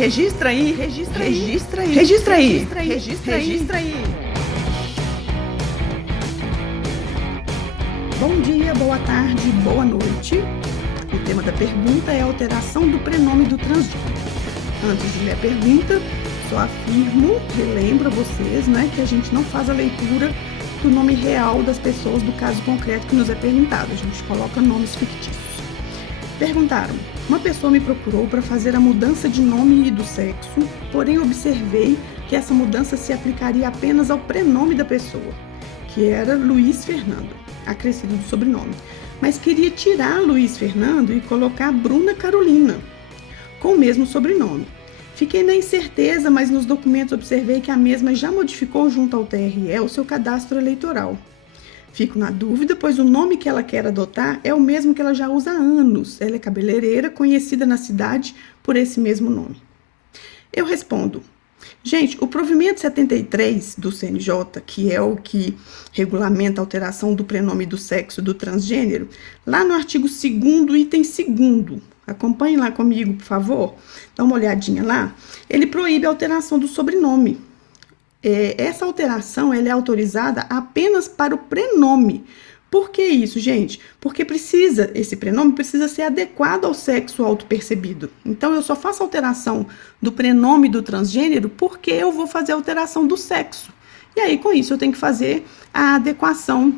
Registra aí, registra aí, registra aí, registra aí, registra aí, registra aí. Bom dia, boa tarde, boa noite. O tema da pergunta é a alteração do prenome do transgênero. Antes de ler a pergunta, só afirmo, relembro a vocês, que a gente não faz a leitura do nome real das pessoas do caso concreto que nos é perguntado. A gente coloca nomes fictícios. Perguntaram: uma pessoa me procurou para fazer a mudança de nome e do sexo, porém observei que essa mudança se aplicaria apenas ao prenome da pessoa, que era Luiz Fernando, acrescido do sobrenome, mas queria tirar Luiz Fernando e colocar Bruna Carolina, com o mesmo sobrenome. Fiquei na incerteza, mas nos documentos observei que a mesma já modificou junto ao TRE o seu cadastro eleitoral. Fico na dúvida, pois o nome que ela quer adotar é o mesmo que ela já usa há anos. Ela é cabeleireira, conhecida na cidade por esse mesmo nome. Eu respondo: gente, o provimento 73 do CNJ, que é o que regulamenta a alteração do prenome do sexo do transgênero, lá no artigo 2º, item 2º, acompanhe lá comigo, por favor, dá uma olhadinha lá, ele proíbe a alteração do sobrenome. Essa alteração ela é autorizada apenas para o prenome. Por que isso, gente? Porque esse prenome precisa ser adequado ao sexo autopercebido. Então, eu só faço alteração do prenome do transgênero porque eu vou fazer a alteração do sexo. E aí, com isso, eu tenho que fazer a adequação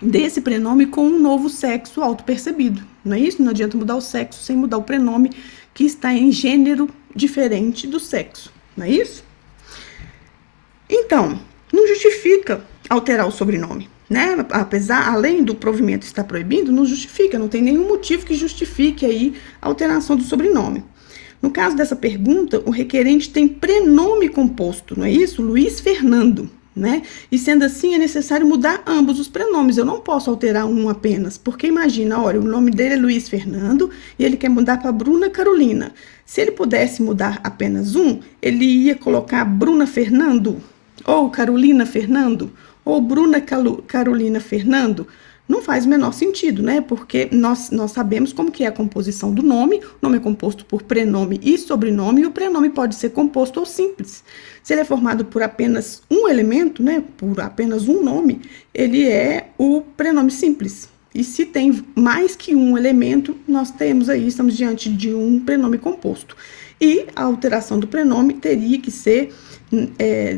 desse prenome com um novo sexo autopercebido. Não é isso? Não adianta mudar o sexo sem mudar o prenome que está em gênero diferente do sexo. Não é isso? Então, não justifica alterar o sobrenome, além do provimento estar proibido, não justifica, não tem nenhum motivo que justifique aí a alteração do sobrenome. No caso dessa pergunta, o requerente tem prenome composto, não é isso? Luiz Fernando, E sendo assim, é necessário mudar ambos os prenomes. Eu não posso alterar um apenas, porque imagina, olha, o nome dele é Luiz Fernando e ele quer mudar para Bruna Carolina. Se ele pudesse mudar apenas um, ele ia colocar Bruna Fernando, ou Carolina Fernando, ou Bruna Carolina Fernando. Não faz o menor sentido, Porque nós sabemos como que é a composição do nome. O nome é composto por prenome e sobrenome, e o prenome pode ser composto ou simples. Se ele é formado por apenas um elemento, por apenas um nome, ele é o prenome simples. E se tem mais que um elemento, nós temos aí, estamos diante de um prenome composto. E a alteração do prenome teria que ser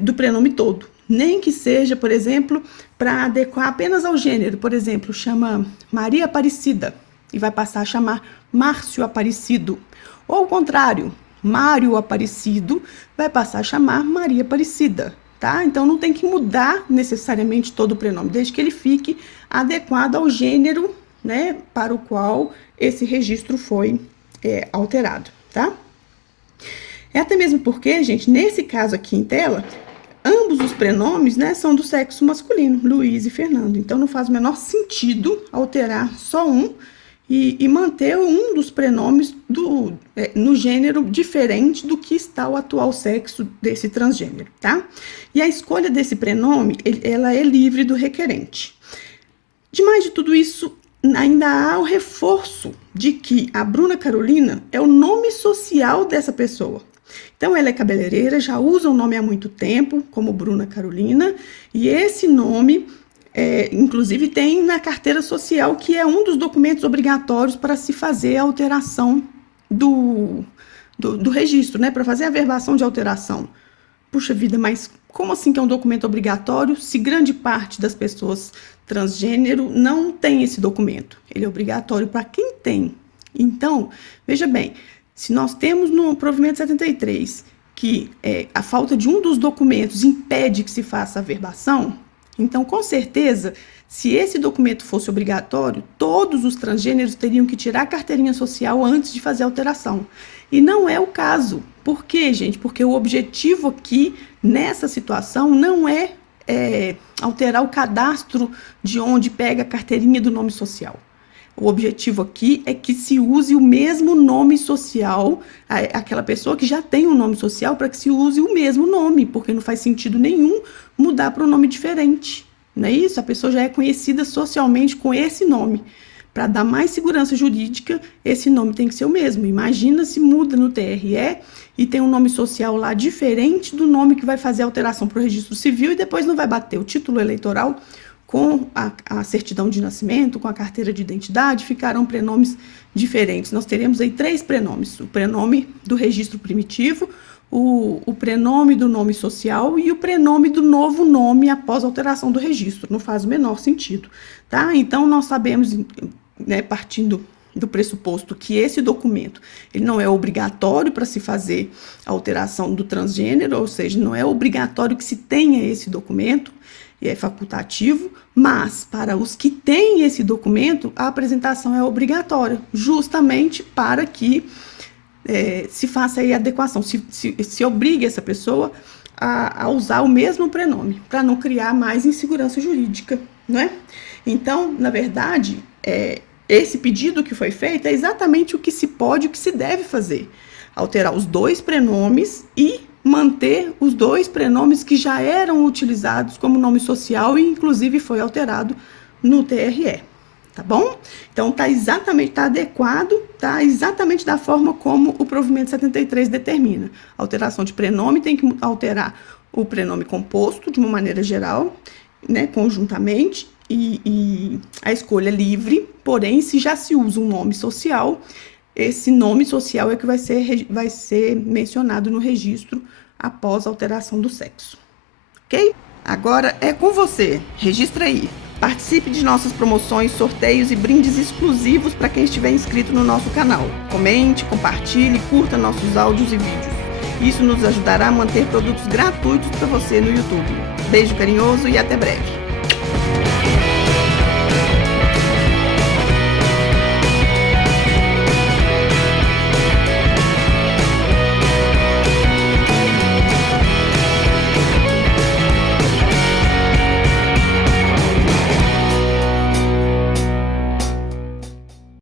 do prenome todo. Nem que seja, por exemplo, para adequar apenas ao gênero. Por exemplo, chama Maria Aparecida e vai passar a chamar Márcio Aparecido. Ou ao contrário, Mário Aparecido vai passar a chamar Maria Aparecida, tá? Então, não tem que mudar necessariamente todo o prenome, desde que ele fique adequado ao gênero, para o qual esse registro foi alterado, tá? Até mesmo porque, gente, nesse caso aqui em tela, ambos os prenomes, são do sexo masculino, Luiz e Fernando. Então, não faz o menor sentido alterar só um e manter um dos prenomes no gênero diferente do que está o atual sexo desse transgênero, tá? E a escolha desse prenome, ela é livre do requerente. Demais de tudo isso, ainda há o reforço de que a Bruna Carolina é o nome social dessa pessoa. Então, ela é cabeleireira, já usa o nome há muito tempo, como Bruna Carolina, e esse nome, inclusive, tem na carteira social, que é um dos documentos obrigatórios para se fazer a alteração do registro, para fazer a averbação de alteração. Puxa vida, mas como assim que é um documento obrigatório, se grande parte das pessoas transgênero não tem esse documento? Ele é obrigatório para quem tem. Então, veja bem, se nós temos no provimento 73 que a falta de um dos documentos impede que se faça a averbação, então, com certeza, se esse documento fosse obrigatório, todos os transgêneros teriam que tirar a carteirinha social antes de fazer a alteração. E não é o caso. Por quê, gente? Porque o objetivo aqui, nessa situação, não é alterar o cadastro de onde pega a carteirinha do nome social. O objetivo aqui é que se use o mesmo nome social, aquela pessoa que já tem um nome social, para que se use o mesmo nome, porque não faz sentido nenhum mudar para um nome diferente, não é isso? A pessoa já é conhecida socialmente com esse nome. Para dar mais segurança jurídica, esse nome tem que ser o mesmo. Imagina se muda no TRE e tem um nome social lá diferente do nome que vai fazer a alteração para o registro civil e depois não vai bater o título eleitoral com a certidão de nascimento, com a carteira de identidade, ficarão prenomes diferentes. Nós teremos aí 3 prenomes: o prenome do registro primitivo, o prenome do nome social e o prenome do novo nome após a alteração do registro. Não faz o menor sentido, tá? Então, nós sabemos, né, partindo do pressuposto que esse documento ele não é obrigatório para se fazer a alteração do transgênero, ou seja, não é obrigatório que se tenha esse documento, é facultativo, mas para os que têm esse documento, a apresentação é obrigatória, justamente para que se faça aí a adequação, se obrigue essa pessoa a usar o mesmo prenome, para não criar mais insegurança jurídica, não é? Então, na verdade, esse pedido que foi feito é exatamente o que se pode, o que se deve fazer: alterar os 2 prenomes e manter os 2 prenomes que já eram utilizados como nome social e, inclusive, foi alterado no TRE, tá bom? Então, tá adequado, tá exatamente da forma como o provimento 73 determina. A alteração de prenome tem que alterar o prenome composto, de uma maneira geral, né, conjuntamente, e a escolha livre, porém, se já se usa um nome social, esse nome social é que vai ser mencionado no registro após a alteração do sexo, ok? Agora é com você, registra aí. Participe de nossas promoções, sorteios e brindes exclusivos para quem estiver inscrito no nosso canal. Comente, compartilhe, curta nossos áudios e vídeos. Isso nos ajudará a manter produtos gratuitos para você no YouTube. Beijo carinhoso e até breve.